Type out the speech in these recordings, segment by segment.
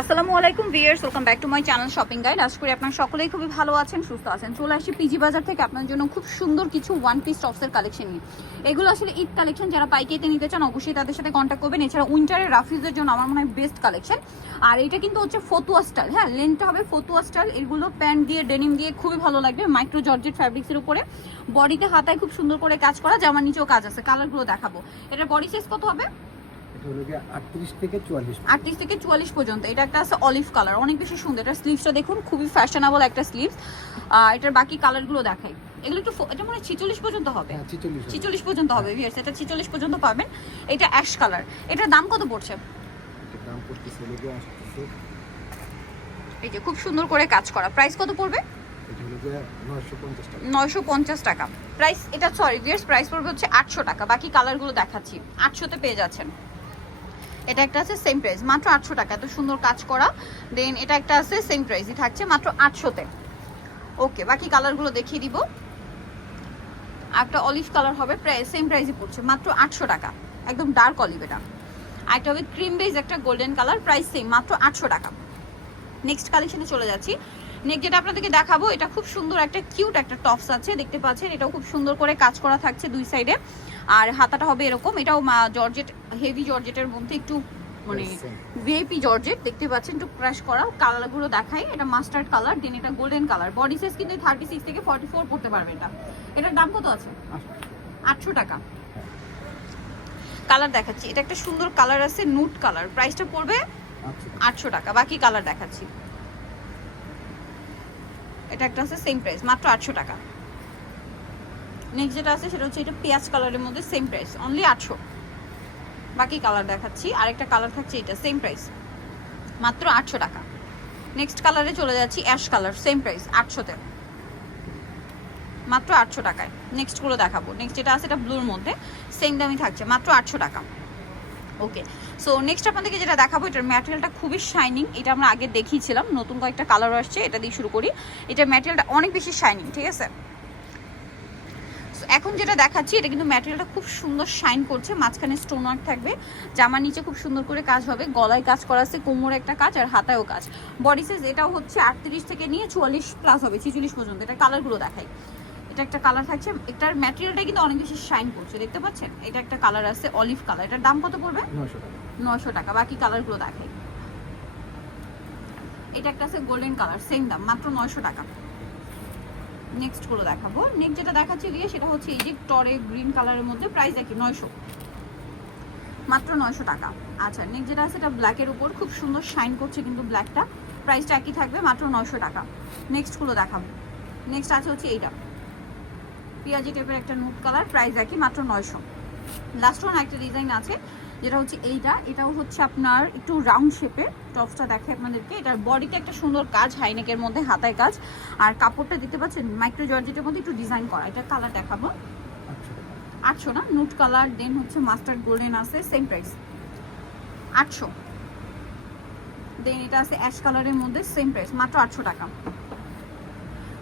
আসসালামু আলাইকুম viewers, welcome back to my channel shopping guide. আশা করি আপনারা সকলেই খুবই ভালো আছেন, সুস্থ আছেন। চলে আসি পিজি বাজার থেকে আপনার জন্য খুব সুন্দর কিছু ওয়ান পিস টপসের কালেকশন নিয়ে। এগুলো আসলে ঈদ কালেকশন, যারা পাইকারিতে নিতে চান অবশ্যই তাদের সাথে কন্ট্যাক্ট করবেন। এছাড়া উইন্টারের রাফিজের জন্য আমার মনে হয় বেস্ট কালেকশন। আর এটা কিন্তু হচ্ছে ফতুয়া স্টাইল, হ্যাঁ লেন্থটা হবে ফতুয়া স্টাইল। এগুলো প্যান্ট দিয়ে ডেনিম দিয়ে খুবই ভালো লাগবে, মাইক্রো জর্জেট ফ্যাব্রিক্সের উপরে। বডিতে হাতায় খুব সুন্দর করে কাজ করা, জামার নিচেও কাজ আছে। কালারগুলো দেখাবো। এটা বডি সাইজ কত হবে? 38 থেকে 44 পর্যন্ত। এটা একটা আছে অলিভ কালার, অনেক বেশি সুন্দর। এটা স্লিভসটা দেখুন, খুবই ফ্যাশনেবল একটা স্লিভস। এটার বাকি কালারগুলো দেখাই। এগুলো একটু এটা মনে হয় 46 পর্যন্ত হবে। 46 পর্যন্ত হবে ভিউয়ার্স, এটা 46 পর্যন্ত পাবেন। এটা অ্যাশ কালার। এটার দাম কত পড়ছে? দাম পড়তেছে লেগে আসছে, এই যে খুব সুন্দর করে কাজ করা। প্রাইস কত পড়বে? এটা হলো যে 950 টাকা। 950 টাকা প্রাইস। এটা সরি ভিউয়ার্স, প্রাইস পড়বে হচ্ছে 800 টাকা। বাকি কালারগুলো দেখাচ্ছি, 800 তে পেয়ে যাচ্ছেন। এটা একটা আছে সেম প্রাইস, মাত্র 800 টাকা। এত সুন্দর কাজ করা। দেন এটা একটা আছে সেম প্রাইসই থাকছে, মাত্র 800 তে। ওকে, বাকি কালারগুলো দেখিয়ে দিব। একটা অলিভ কালার হবে, প্রাইস সেম প্রাইসই পড়ছে, মাত্র 800 টাকা। একদম ডার্ক অলিভ এটা। আর একটা হবে ক্রিম বেজ, একটা গোল্ডেন কালার, প্রাইস সেম, মাত্র 800 টাকা। নেক্সট কালেকশনে চলে যাচ্ছি। নেক্সট যেটা আপনাদেরকে দেখাবো, এটা খুব সুন্দর একটা কিউট একটা টপস আছে, দেখতে পাচ্ছেন। এটাও খুব সুন্দর করে কাজ করা থাকছে দুই সাইডে। আর হাতাটা হবে এরকম। এটাও জর্জেট, হেভি জর্জেটের মধ্যে একটু মানে ভিআইপি জর্জেট, দেখতে পাচ্ছেন, একটু ক্রাশ করা। কালারগুলো দেখাই। এটা মাস্টার্ড কালার, দেন এটা গোল্ডেন কালার। বডি সাইজ কিন্তু 36 থেকে 44 পড়তে পারবে এটা। এটার দাম কত আছে? 800 টাকা। কালার দেখাচ্ছি। এটা একটা সুন্দর কালার আছে, নুট কালার। প্রাইসটা পড়বে 800 টাকা। বাকি কালার দেখাচ্ছি। এটা একটা আছে সেম প্রাইস, মাত্র 800 টাকা। নেক্সট যেটা আছে সেটা হচ্ছে এটা পেঁয়াজ কালারের মধ্যে, সেম প্রাইস, অনলি 800। বাকি কালার দেখাচ্ছি। আরেকটা কালার থাকছে, এটা সেম প্রাইস, মাত্র 800 টাকা। নেক্সট কালারে চলে যাচ্ছি, অ্যাশ কালার, সেম প্রাইস 800-তে, মাত্র 800 টাকায়। নেক্সট গুলো দেখাবো। নেক্সট যেটা আছে এটা ব্লুর মধ্যে, সেম দামই থাকছে, মাত্র 800 টাকা। ওকে, সো নেক্সট আপনাদেরকে যেটা দেখাবো, এটার ম্যাটেরিয়ালটা খুবই শাইনিং। এটা আমরা আগে দেখিয়েছিলাম, নতুন কয়েকটা কালার আসছে, এটা দিয়ে শুরু করি। এটার ম্যাটেরিয়ালটা অনেক বেশি শাইনিং, ঠিক আছে। এখন যেটা দেখাচ্ছি, এটা কিন্তু ম্যাটেরিয়ালটা খুব সুন্দর শাইন করছে, মাঝখানে স্টোন ওয়ার্ক থাকবে, জামার নিচে খুব সুন্দর করে কাজ হবে, গলায় কাজ করা আছে, কোমরে একটা কাজ, আর হাতায়ও কাজ। বডি সাইজ এটাও হচ্ছে 38 থেকে নিয়ে 44 প্লাস হবে, 46 পর্যন্ত। এটা কালারগুলো দেখাই। এটা একটা কালার থাকছে, এটার ম্যাটেরিয়ালটা কিন্তু অনেক বেশি শাইন করছে, দেখতে পাচ্ছেন। এটা একটা কালার আছে অলিভ কালার। এটার দাম কত পড়বে? 900 টাকা। 900 টাকা। বাকি কালারগুলো দেখাই। এটা একটা আছে গোল্ডেন কালার, সেম দাম, মাত্র 900 টাকা। নেক্সট গুলো দেখাবো। নেক্সট যেটা দেখাচ্ছি দিয়ে সেটা হচ্ছে এই যে টরে গ্রিন কালারের মধ্যে, প্রাইস একই, 900, মাত্র 900 টাকা। আচ্ছা, নেক্সট যেটা আছে এটা ব্ল্যাকের উপর, খুব সুন্দর শাইন করছে কিন্তু ব্ল্যাকটা, প্রাইসটা একই থাকবে, মাত্র 900 টাকা। নেক্সট গুলো দেখাবো। নেক্সট আছে হচ্ছে এইটা পেঁয়াজি টাইপের একটা নুট কালার, প্রাইস একই, মাত্র 900। লাস্ট ওয়ান একটা ডিজাইন আছে যেটা হচ্ছে এইটা। এটাও হচ্ছে আপনার একটু রাউন্ড শেপের। টপসটা দেখে আপনাদেরকে। এটার বডিতে একটা সুন্দর কাজ, হাইনেকের মধ্যে হাতায় কাজ, আর কাপড়টা দেখতে পাচ্ছেন মাইক্রো জর্জেটের মধ্যে একটু ডিজাইন করা। এটা কালার দেখাবো। 800 না, নুট কালার, দেন হচ্ছে মাস্টার্ড গোল্ডেন আছে, সেম প্রাইস 800। দেন এটা আছে অ্যাশ কালারের মধ্যে, সেম প্রাইস, মাত্র 800 টাকা।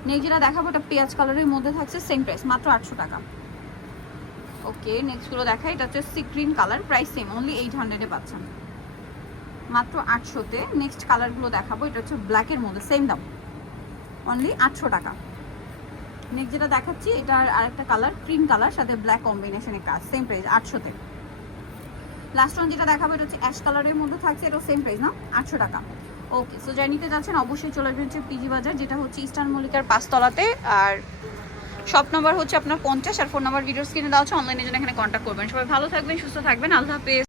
নেক্সট যেটা দেখাবো এটা পেঁয়াজ কালারের মধ্যে থাকছে, সেম প্রাইস, মাত্র 800 টাকা। ওকে, নেক্সট গুলো দেখাই। এটা হচ্ছে sea green colour, price same, only 800-এ পাচ্ছেন, মাত্র 800-তে। নেক্সট কালারগুলো দেখাবো। এটা হচ্ছে ব্ল্যাকের মধ্যে, সেম দাম, অনলি 800 টাকা। নেক্সট যেটা দেখাচ্ছি এটার আরেকটা কালার, ক্রিম কালার, সাথে ব্ল্যাক কম্বিনেশনে কাজ, সেম প্রাইস, 800-তে। লাস্ট ওয়ান যেটা দেখাবো এটা হচ্ছে অ্যাশ কালারের মধ্যে থাকছে, এটাও সেম প্রাইস না, 800 টাকা। ওকে, সো যাই নিতে যাচ্ছেন অবশ্যই চলে আসবেন হচ্ছে পিজি বাজার, যেটা হচ্ছে ইস্টার্ন মল্লিকার 5 তলাতে। আর শপ নাম্বার হচ্ছে আপনার 50, আর ফোন নাম্বার ভিডিও স্ক্রিনে দেওয়া আছে। অনলাইনে জন্য এখানে কন্ট্যাক্ট করবেন। সবাই ভালো থাকবেন, সুস্থ থাকবেন, আল্লাহ হাফেজ।